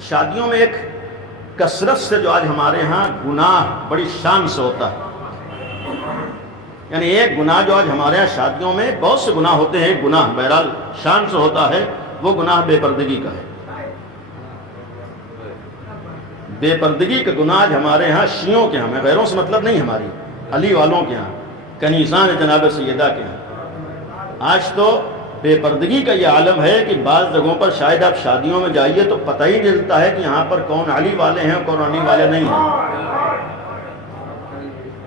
شادیوں میں ایک کثرت سے جو آج ہمارے ہاں گناہ بڑی شان سے ہوتا ہے، یعنی ایک گناہ جو آج ہمارے ہاں شادیوں میں بہت سے گناہ ہوتے ہیں، ایک گناہ بہرحال شان سے ہوتا ہے، وہ گناہ بے پردگی کا ہے۔ بے پردگی کا گناہ آج ہمارے ہاں شیعوں کے ہاں، غیروں سے مطلب نہیں، ہماری علی والوں کے ہاں، کنیزان جناب سیدہ کے ہاں آج تو بے پردگی کا یہ عالم ہے کہ بعض جگہوں پر شاید آپ شادیوں میں جائیے تو پتہ ہی نہیں چلتا ہے کہ یہاں پر کون علی والے ہیں کون علی والے نہیں ہیں۔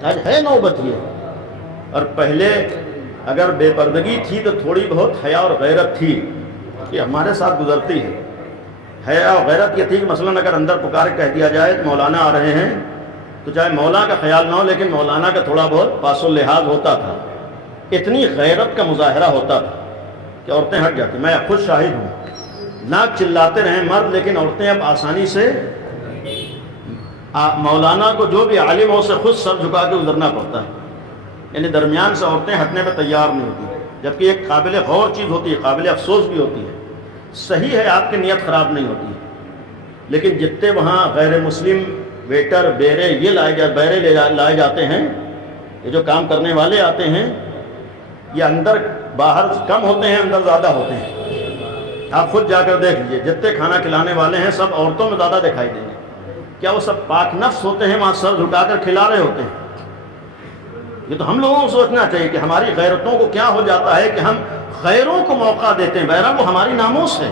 آج ہے نوبت یہ، اور پہلے اگر بے پردگی تھی تو تھوڑی بہت حیا اور غیرت تھی، یہ ہمارے ساتھ گزرتی ہے۔ حیا اور غیرت یہ تھی کہ مثلاً اگر اندر پکار کہہ دیا جائے تو مولانا آ رہے ہیں، تو چاہے مولا کا خیال نہ ہو لیکن مولانا کا تھوڑا بہت پاس و لحاظ ہوتا تھا، اتنی غیرت کا مظاہرہ ہوتا تھا کہ عورتیں ہٹ جاتی۔ میں خود شاہد ہوں، ناک چلاتے رہیں مرد لیکن عورتیں اب آسانی سے مولانا کو جو بھی عالم ہو سے خود سر جھکا کے گزرنا پڑتا ہے، یعنی درمیان سے عورتیں ہٹنے میں تیار نہیں ہوتی، جبکہ ایک قابل غور چیز ہوتی ہے، قابل افسوس بھی ہوتی ہے۔ صحیح ہے آپ کی نیت خراب نہیں ہوتی ہے، لیکن جتنے وہاں غیر مسلم ویٹر بیرے یہ لائے جاتے ہیں، یہ جو کام کرنے والے آتے ہیں، یہ اندر باہر کم ہوتے ہیں اندر زیادہ ہوتے ہیں۔ آپ خود جا کر دیکھ لیجیے، جتنے کھانا کھلانے والے ہیں سب عورتوں میں زیادہ دکھائی دیں گے۔ کیا وہ سب پاک نفس ہوتے ہیں وہاں سر جھکا کر کھلا رہے ہوتے ہیں؟ یہ تو ہم لوگوں کو سوچنا چاہیے کہ ہماری غیرتوں کو کیا ہو جاتا ہے کہ ہم غیروں کو موقع دیتے ہیں۔ بہرحال وہ ہماری ناموس ہے،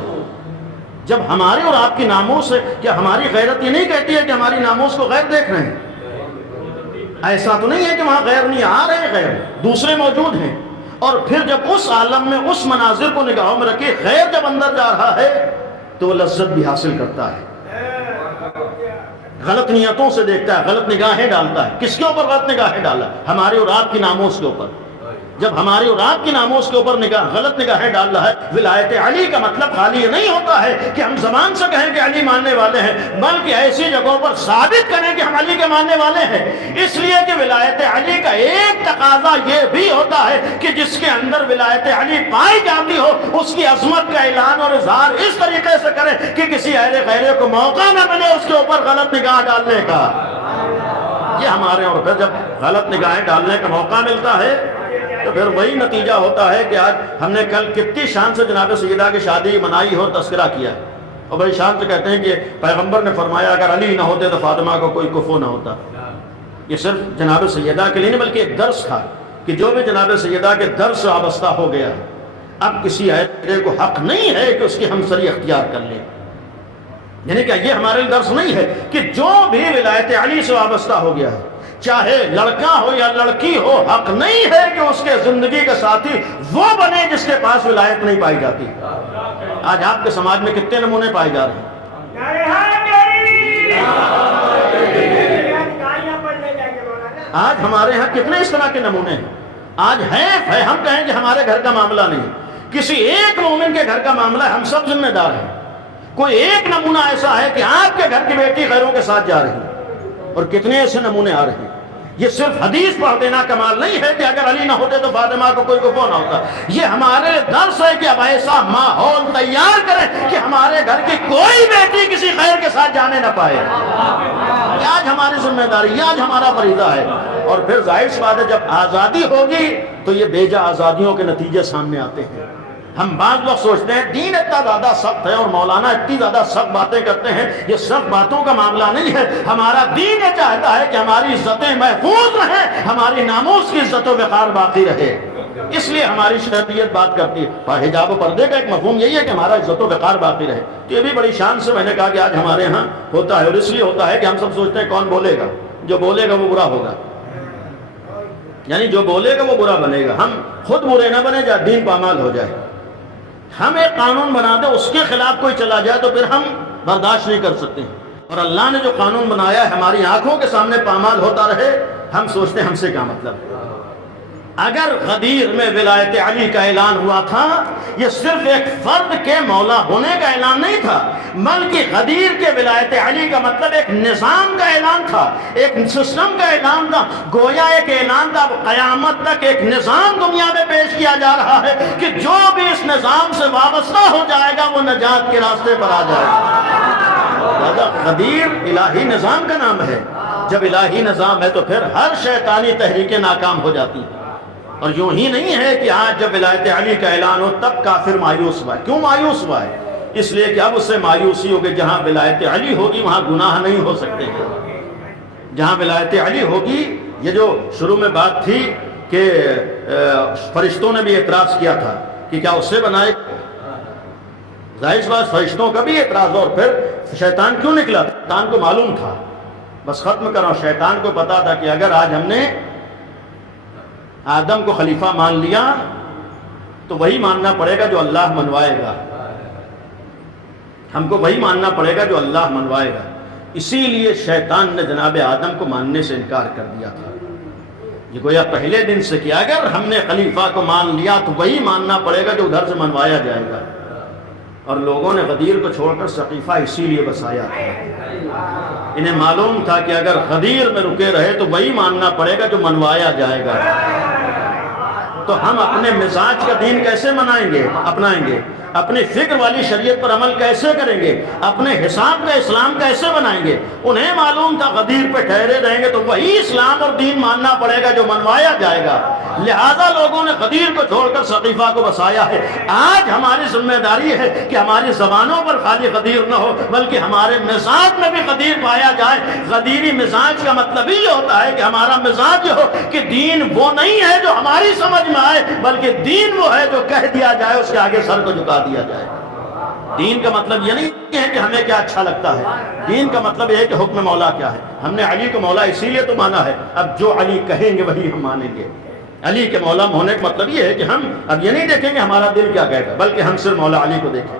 جب ہماری اور آپ کی ناموس ہے، کیا ہماری غیرت یہ نہیں کہتی ہے کہ ہماری ناموس کو غیر دیکھ رہے ہیں؟ ایسا تو نہیں ہے کہ وہاں غیر نہیں آ رہے ہیں، غیر دوسرے موجود ہیں، اور پھر جب اس عالم میں اس مناظر کو نگاہوں میں رکھے غیر جب اندر جا رہا ہے تو وہ لذت بھی حاصل کرتا ہے۔ غلط نیتوں سے دیکھتا ہے، غلط نگاہیں ڈالتا ہے۔ کس کے اوپر غلط نگاہیں ڈالا؟ ہماری اور آپ کی ناموس کے اوپر۔ جب ہماری اور آپ کی ناموس کے اوپر غلط نگاہیں ڈال رہا ہے، ولایت علی کا مطلب خالی یہ نہیں ہوتا ہے کہ ہم زبان سے کہیں کہ علی ماننے والے ہیں، بلکہ ایسی جگہوں پر ثابت کریں کہ ہم علی کے ماننے والے ہیں۔ اس لیے کہ ولایت علی کا ایک تقاضا یہ بھی ہوتا ہے کہ جس کے اندر ولایت علی پائی جاتی ہو اس کی عظمت کا اعلان اور اظہار اس طریقے سے کرے کہ کسی اہل غیرے کو موقع نہ ملے اس کے اوپر غلط نگاہ ڈالنے کا۔ یہ ہمارے، اور پھر جب غلط نگاہیں ڈالنے کا موقع ملتا ہے تو پھر وہی نتیجہ ہوتا ہے کہ آج ہم نے کل کتنی شان سے جناب سیدہ کی شادی منائی ہو، تذکرہ کیا، اور بڑی شان سے کہتے ہیں کہ پیغمبر نے فرمایا اگر علی نہ ہوتے تو فاطمہ کو کوئی کفو نہ ہوتا۔ یہ صرف جناب سیدہ کے لیے نہیں بلکہ ایک درس تھا کہ جو بھی جناب سیدہ کے درس سے وابستہ ہو گیا اب کسی عہدے کو حق نہیں ہے کہ اس کی ہمسری اختیار کر لے۔ یعنی کہ یہ ہمارے لیے درس نہیں ہے کہ جو بھی ولایت علی سے وابستہ ہو گیا ہے، چاہے لڑکا ہو یا لڑکی ہو، حق نہیں ہے کہ اس کے زندگی کا ساتھی وہ بنے جس کے پاس ولایت نہیں پائی جاتی۔ آج آپ کے سماج میں کتنے نمونے پائے جا رہے ہیں؟ آج ہمارے ہاں کتنے اس طرح کے نمونے ہیں؟ آج ہے ہم کہیں کہ ہمارے گھر کا معاملہ نہیں، کسی ایک مومن کے گھر کا معاملہ ہے، ہم سب ذمہ دار ہیں۔ کوئی ایک نمونہ ایسا ہے کہ آپ کے گھر کی بیٹی غیروں کے ساتھ جا رہی ہے، اور کتنے ایسے نمونے آ رہے ہیں۔ یہ صرف حدیث پڑھ دینا کمال نہیں ہے کہ اگر علی نہ ہوتے تو فاطمہ کو کوئی کفو نہ ہوتا۔ یہ ہمارے درس ہے کہ اب ایسا ماحول تیار کریں کہ ہمارے گھر کی کوئی بیٹی کسی غیر کے ساتھ جانے نہ پائے۔ یہ آج ہماری ذمہ داری، یہ آج ہمارا فریضہ ہے۔ اور پھر ظاہر سی بات ہے جب آزادی ہوگی تو یہ بیجا آزادیوں کے نتیجے سامنے آتے ہیں۔ ہم بعض وقت سوچتے ہیں دین اتنا زیادہ سخت ہے اور مولانا اتنی زیادہ سخت باتیں کرتے ہیں، یہ سخت باتوں کا معاملہ نہیں ہے۔ ہمارا دین یہ چاہتا ہے کہ ہماری عزتیں محفوظ رہیں، ہماری ناموس کی عزت و وقار باقی رہے، اس لیے ہماری شریعت بات کرتی ہے۔ حجاب و پردے کا ایک مفہوم یہی ہے کہ ہمارا عزت و وقار باقی رہے۔ تو یہ بھی بڑی شان سے میں نے کہا کہ آج ہمارے ہاں ہوتا ہے، اور اس لیے ہوتا ہے کہ ہم سب سوچتے ہیں کون بولے گا، جو بولے گا وہ برا ہوگا، یعنی جو بولے گا وہ برا بنے گا۔ ہم خود برے نہ بنے جائے، دین پامال ہو جائے۔ ہم ایک قانون بنا دیں اس کے خلاف کوئی چلا جائے تو پھر ہم برداشت نہیں کر سکتے ہیں، اور اللہ نے جو قانون بنایا ہے ہماری آنکھوں کے سامنے پامال ہوتا رہے، ہم سوچتے ہیں ہم سے کیا مطلب۔ اگر غدیر میں ولایت علی کا اعلان ہوا تھا، یہ صرف ایک فرد کے مولا ہونے کا اعلان نہیں تھا، بلکہ غدیر کے ولایت علی کا مطلب ایک نظام کا اعلان تھا، ایک سسٹم کا اعلان تھا، گویا ایک اعلان تھا۔ قیامت تک ایک نظام دنیا میں پیش کیا جا رہا ہے کہ جو بھی اس نظام سے وابستہ ہو جائے گا وہ نجات کے راستے پر آ جائے گا۔ غدیر الہی نظام کا نام ہے. جب الہی نظام ہے تو پھر ہر شیطانی تحریکیں ناکام ہو جاتی ہیں. اور یوں ہی نہیں ہے کہ آج جب ولایت علی کا اعلان ہو تب کافر مایوس ہوا ہے. کیوں مایوس ہوا ہے؟ اس لیے کہ اب اس سے مایوسی ہو کہ جہاں ولایت علی ہوگی وہاں گناہ نہیں ہو سکتے ہیں. جہاں ولایت علی ہوگی، یہ جو شروع میں بات تھی کہ فرشتوں نے بھی اعتراض کیا تھا کہ کیا اس سے بنائے، ظاہر سی بات فرشتوں کا بھی اعتراض. اور پھر شیطان کیوں نکلا؟ شیطان کو معلوم تھا، بس ختم کرو، شیطان کو پتا تھا کہ اگر آج ہم نے آدم کو خلیفہ مان لیا تو وہی ماننا پڑے گا جو اللہ منوائے گا. ہم کو وہی ماننا پڑے گا جو اللہ منوائے گا. اسی لیے شیطان نے جناب آدم کو ماننے سے انکار کر دیا تھا. یہ گویا پہلے دن سے کیا، اگر ہم نے خلیفہ کو مان لیا تو وہی ماننا پڑے گا جو ادھر سے منوایا جائے گا. اور لوگوں نے غدیر کو چھوڑ کر سقیفہ اسی لیے بسایا تھا. انہیں معلوم تھا کہ اگر غدیر میں رکے رہے تو وہی ماننا پڑے گا جو منوایا جائے گا. تو ہم اپنے مزاج کا دین کیسے اپنائیں گے؟ اپنی فکر والی شریعت پر عمل کیسے کریں گے؟ اپنے حساب کا اسلام کیسے بنائیں گے؟ انہیں معلوم تھا غدیر پہ ٹھہرے رہیں گے تو وہی اسلام اور دین ماننا پڑے گا جو منوایا جائے گا. لہذا لوگوں نے غدیر کو چھوڑ کر سقیفہ کو بسایا ہے. آج ہماری ذمہ داری ہے کہ ہماری زبانوں پر خالی غدیر نہ ہو بلکہ ہمارے مزاج میں بھی غدیر پایا جائے. غدیری مزاج کا مطلب یہ ہوتا ہے کہ ہمارا مزاج ہو کہ دین وہ نہیں ہے جو ہماری سمجھ میں آئے بلکہ دین وہ ہے جو کہہ دیا جائے اس کے آگے سر کو جھکا دیا جائے. دین کا مطلب یہ نہیں ہے کہ ہمیں کیا اچھا لگتا ہے. دین کا مطلب یہ ہے کہ حکم مولا کیا ہے. ہم نے علی کو مولا اسی لیے تو مانا ہے، اب جو علی کہیں گے وہی ہم مانیں گے. علی کے مولا ہونے کا مطلب یہ ہے کہ ہم اب یہ نہیں دیکھیں گے ہمارا دل کیا کہے گا بلکہ ہم صرف مولا علی کو دیکھیں.